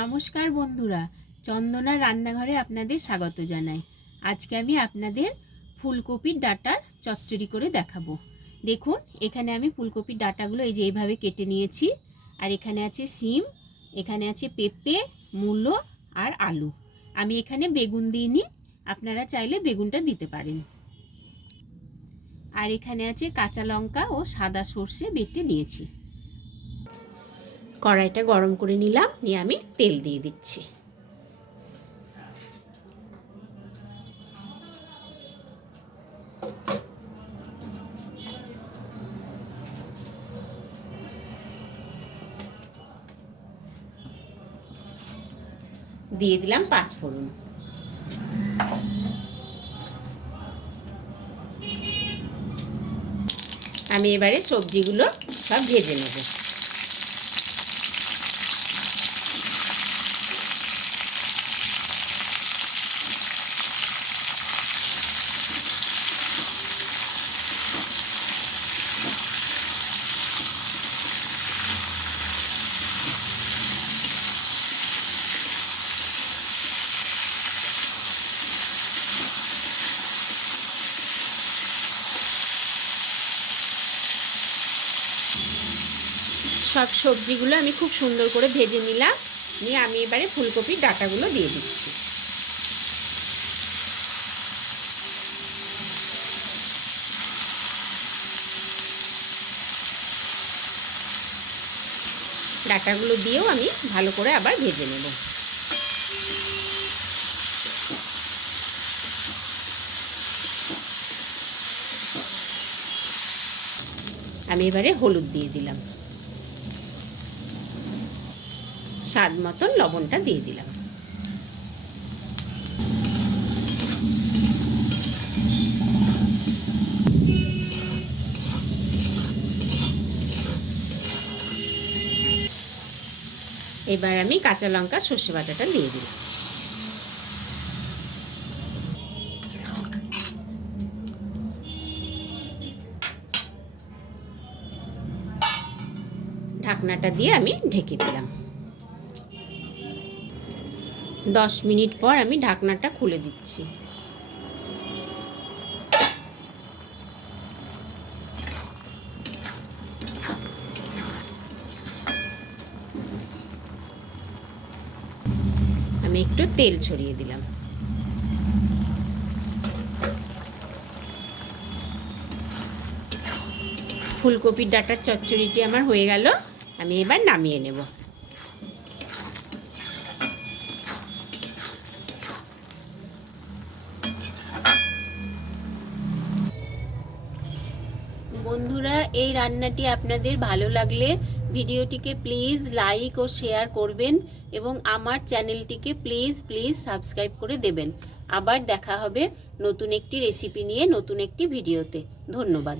নমস্কার বন্ধুরা চন্দনার রান্নাঘরে আপনাদের স্বাগত জানাই। আজকে আমি আপনাদের ফুলকপির ডাটার চচ্চড়ি করে দেখাবো। দেখুন, এখানে আমি ফুলকপির ডাটাগুলো এই যে এইভাবে কেটে নিয়েছি, আর এখানে আছে সিম, এখানে আছে পেঁপে, মূলো আর আলু। আমি এখানে বেগুন দিইনি, আপনারা চাইলে বেগুনটা দিতে পারেন। আর এখানে আছে কাঁচা লঙ্কা ও সাদা সর্ষে বেটে নিয়েছি। কড়াইটা গরম করে নিলাম, নিয়ে আমি তেল দিয়ে দিচ্ছি। দিয়ে দিলাম পাঁচ ফোড়ন। আমি এবারে সবজিগুলো সব ভেজে নেব। সব সবজিগুলো আমি খুব সুন্দর করে ভেজে নিলাম। নিয়ে আমি এবারে ফুলকপির ডাটাগুলো দিয়ে দিচ্ছি। ডাটাগুলো দিয়েও আমি ভালো করে আবার ভেজে নেব। আমি এবারে হলুদ দিয়ে দিলাম। স্বাদ মতন লবণটা দিয়ে দিলাম। এবার আমি কাঁচা লঙ্কা, সর্ষে বাটাটা দিয়ে দিলাম। ঢাকনাটা দিয়ে আমি ঢেকে দিলাম। দশ মিনিট পর আমি ঢাকনাটা খুলে দিচ্ছি। আমি একটু তেল ছড়িয়ে দিলাম। ফুলকপির ডাটার চচ্চড়িটি আমার হয়ে গেল। আমি এবার নামিয়ে নেব। বন্ধুরা, এই রান্নাটি আপনাদের ভালো লাগলে ভিডিওটিকে প্লিজ লাইক ও শেয়ার করবেন এবং আমার চ্যানেলটিকে প্লিজ প্লিজ সাবস্ক্রাইব করে দেবেন। আবার দেখা হবে নতুন একটি রেসিপি নিয়ে নতুন একটি ভিডিওতে। ধন্যবাদ।